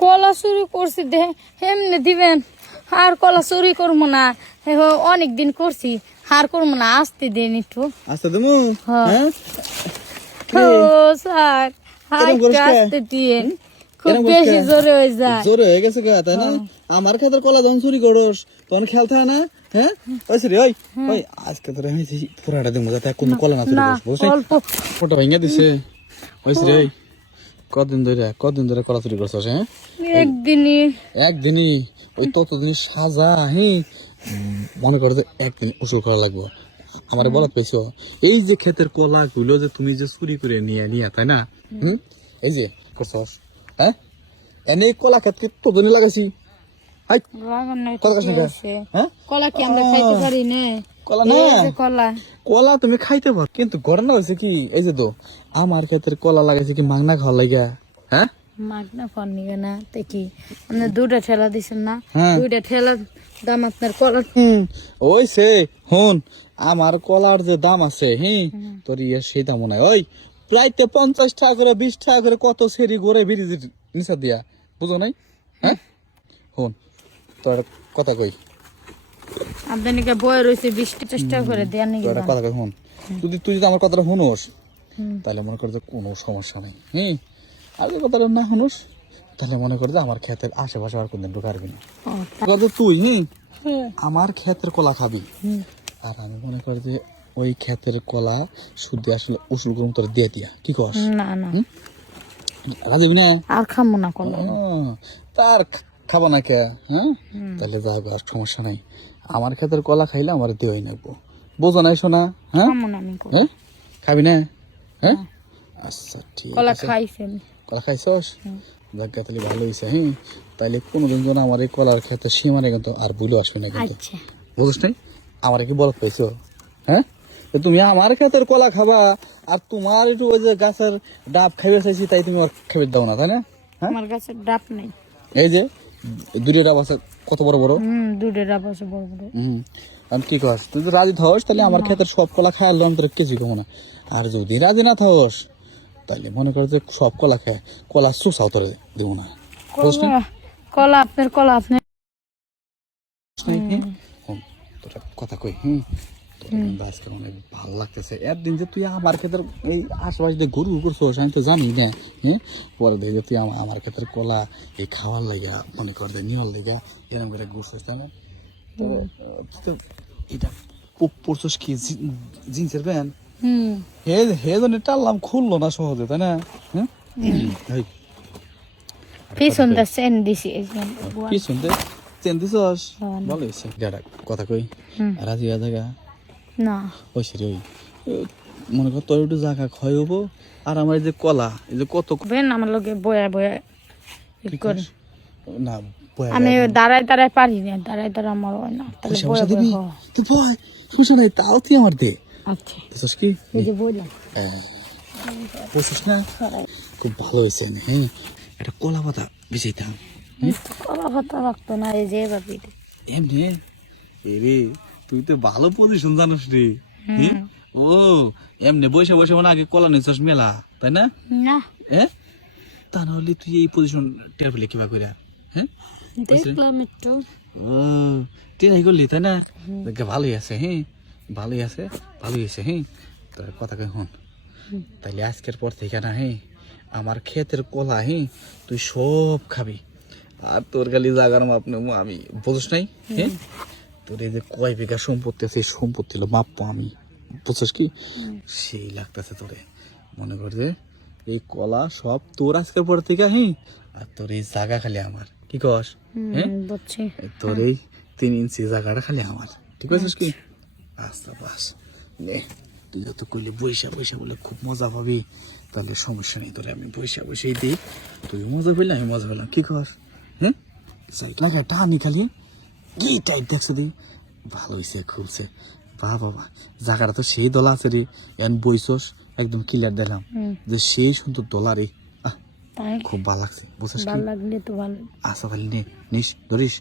কলা চুরি করছি দে এমনি দিবেন আর কলা চুরি করবো না অনেক দিন করছি আর করবো না আসতে দেন একটু আস্তে দেবো হ্যাঁ ও স্যার আসতে দিন খুব এরম বেশি করছে? জোরে হয়ে যায় জোরে হয়ে গেছে গা তাই না আমার ক্ষেতের কলা যখন চুরি করস তখন খেয়াল থাকে না হ্যাঁ ওই সরি ওই আজকে তোর আমি পুরাটা দেবো যাতে কোনো কলা না চুরি না করস বুঝছিস অল্প ফটো ভেঙে দিছে ওই সরি কদিন ধরে কলা চুরি করছস হ্যাঁ একদিনই একদিনই ওই ততদিন সাজা হ্যাঁ মনে করো যে একদিন উসুল করা লাগবো আমার বলা পেয়েছো এই যে ক্ষেতের কলা গুলো যে তুমি যে চুরি করে নিয়ে তাই না এই যে করছস হ্যাঁ এনে কলা ক্ষেত ততদিনই লাগাইছি হাই কত কাছে হ্যাঁ কলা কি আমরা খাইতে পারি না কলা না এই যে কলা কলা তুমি খাইতে পারো কিন্তু ঘটনা হয়েছে কি এই যে তো আমার ক্ষেতের কলা লাগাইছে কি মাংনা খাওয়া লাগা হ্যাঁ মাগনা ফোন নিবে না তে কি আপনি দুটা ঠেলা দিছেন না হ্যাঁ। দুইটা ঠেলা দাম আপনার কলা ওই সে হন আমার কলার যে দাম আছে তোর ইয়ে সেই দাম নাই ওই প্রায় 50 টাকা করে 20 টাকা করে কত সেরি গড়ে বিরিজ নিচা দিয়া বুঝো নাই হ্যাঁ হন তোর কথা কই আপনি নাকি বয় রয়েছে 20টা চেষ্টা করে দেন নাকি তোর কথা কই হন তুই যদি আমার কথাটা শুনোস তাহলে মনে কর যে কোনো সমস্যা নেই আর যদি কথাটা না শুনোস তাহলে মনে কর যে আমার ক্ষেতের আশেপাশে আর কোনদিন ঢুকারবি না তুই আমার ক্ষেতের কলা খাবি আর আমি মনে করি যে ওই ক্ষেতের কলা শুদ্ধ আসলে উসুল করুন তোর দিয়ে দিয়া কি কস না না রাজবি না আর খামো না কলা তার খাবো না কে হ্যাঁ তাহলে যাই আর সমস্যা নাই আমার ক্ষেতের কলা খাইলে আমার দেওয়াই নাকবো বোঝো নাই শোনা হ্যাঁ খামো না আমি কলা। হ্যাঁ খাবি না হ্যাঁ আচ্ছা ঠিক কলা আছে খাইছেন কলা খাইছস জায়গা তাহলে ভালো হয়েছে তাইলে কোনোদিন যেন আমার এই কলার ক্ষেতের সীমানে কিন্তু আর ভুলে আসবে না কিন্তু আচ্ছা বুঝছ নাই আমার কি বলত পাইছো হ্যাঁ তো তুমি আমার ক্ষেতের কলা খাবা আর তোমার একটু ওই যে গাছের ডাব খাইবে চাইছি তাই তুমি আর খাইবে দাও না তাই না হ্যাঁ আমার কাছে ডাব নেই এই যে দুটো ডাব আছে কত বড় বড় দুটো ডাব আছে বড় বড় আমি কি কস তুই যদি রাজি থাকস তাহলে আমার ক্ষেতের সব কলা খাই আনলাম তোর কিছু কমো না আর যদি রাজি না থাকস তাহলে মনে কর যে সব কলা খায় কলা চুষাও তোরে দেবো না কলা আপনার কলা আপনার তোরা কথা কই আজকে অনেক ভালো লাগতেছে একদিন যে তুই আমার ক্ষেতের এই আশেপাশে দিয়ে গরু করছোস আমি তো জানি না পরে দেখে যে তুই আমার ক্ষেতের কলা এই খাওয়ার লাগা মনে কর যে নিয়ল লেগা এরকম করে ঘুরছিস তাই না তো এটা পড়ছোস কি জিন্সের প্যান্ট হে জন্য টানলাম খুললো না সহজে তাই না পিছন দা সেন দিছি পিছন দে চেন দিছস ভালো হয়েছে কথা কই রাজি হয়ে থাকা না ওই সে ওই মনে কর তোর একটু জায়গা ক্ষয় হবো আর আমার এই যে কলা এই যে কত বেন আমার লগে বয়া বয়া করে না আমি দাঁড়ায় দাঁড়ায় পারি না দাঁড়ায় দাঁড়ায় আমার হয় না তাহলে বয়া দিবি তো ভয় সমস্যা নাই তাও তুই আমার দে আচ্ছা বুঝছিস কি এই যে বললাম বুঝছিস না খুব ভালো হয়েছে একটা কলা পাতা বিছাইতাম কলা পাতা রাখতো না এই যে এবার এমনি রে তুই তো ভালো পজিশন জানিস রে ও এমনি বসে বসে মানে আগে কলা নিচ্ছিস মেলা তাই না না তা নাহলে তুই এই পজিশন টের পেলে কিবা করে দেখলাম একটু ও টেরাই করলি তাই না ভালোই আছে ভালোই আছে ভালোই আছে তোর কথা কই হন তাইলে আজকের পর থেকে না আমার ক্ষেতের কলা তুই সব খাবি আর তোর গালি জাগার মাপ নেবো আমি বুঝিস নাই তোর এই যে কয় বিঘা সম্পত্তি আছে এই সম্পত্তি মাপবো আমি বুঝছিস কি সেই লাগতেছে তোরে মনে কর যে এই কলা সব তোর আজকের পর থেকে আর তোর এই জায়গা খালি আমার কি কস তোর এই 3 ইঞ্চি জায়গাটা খালি আমার ঠিক আছে কি আচ্ছা বাস নে তুই যত কইলে বৈশা বৈশা বলে খুব মজা পাবি তাহলে সমস্যা নেই তোরে আমি বৈশা বৈশাই দিই তুই মজা পেলে আমি মজা পেলাম কি কস লাগা টানি খালি কি টাইট দেখছে দি ভালো হয়েছে খুলছে বাবা জায়গাটা তো সেই দলা আছে রে এন বইছস একদম ক্লিয়ার দিলাম যে সেই সুন্দর দলা রে খুব ভালো লাগছে বুঝছিস ভালো লাগলে তো ভালো আচ্ছা ভালো নে নিস ধরিস